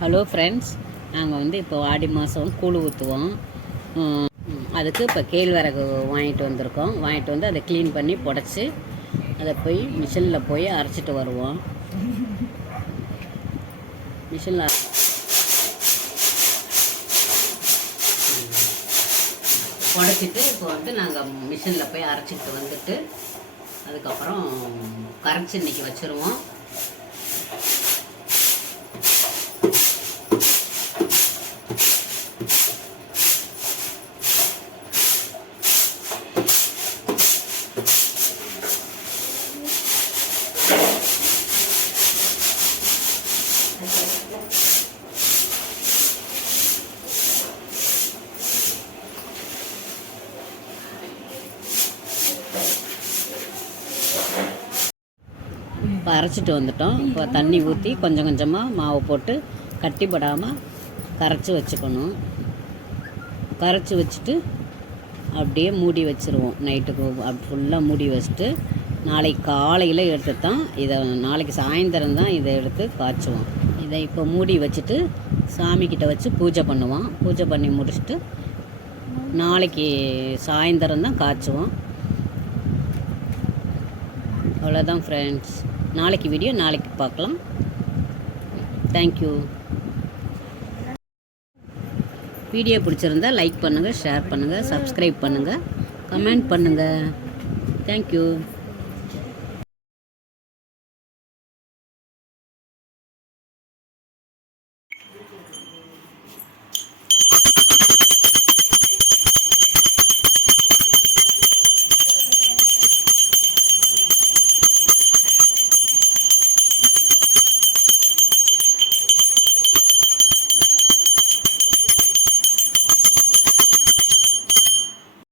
Hello friends, நாங்கள் வந்து இப்போ ஆடி மாதம் கூழ் ஊற்றுவோம். அதுக்கு இப்போ கேழ்வரகு வாங்கிட்டு வந்து அதை க்ளீன் பண்ணி புடச்சி அதை போய் மிஷினில் போய் அரைச்சிட்டு வருவோம். மிஷினில் புடச்சிட்டு இப்போ வந்து நாங்கள் மிஷினில் போய் அரைச்சிட்டு வந்துட்டு அதுக்கப்புறம் கரைச்சி இன்றைக்கி வச்சுருவோம். இப்போ அரைச்சிட்டு வந்துட்டோம். இப்போ தண்ணி ஊற்றி கொஞ்சம் கொஞ்சமாக மாவு போட்டு கட்டிப்படாமல் கரைச்சி வச்சுக்கணும். கரைச்சி வச்சுட்டு அப்படியே மூடி வச்சுருவோம். நைட்டுக்கு ஃபுல்லாக மூடி வச்சுட்டு நாளைக்கு காலையில் எடுத்து தான் நாளைக்கு சாயந்தரம் தான் இதை எடுத்து காய்ச்சுவோம். இதை இப்போ மூடி வச்சுட்டு சாமிக்கிட்ட வச்சு பூஜை பண்ணுவோம். பூஜை பண்ணி முடிச்சுட்டு நாளைக்கு சாயந்தரம் தான் காய்ச்சுவோம். அவ்வளோதான் ஃப்ரெண்ட்ஸ். நாளைக்கு வீடியோ நாளைக்கு பார்க்கலாம். தேங்க்யூ. வீடியோ பிடிச்சிருந்தா லைக் பண்ணுங்கள், ஷேர் பண்ணுங்கள், சப்ஸ்கிரைப் பண்ணுங்கள், கமெண்ட் பண்ணுங்கள். தேங்க்யூ.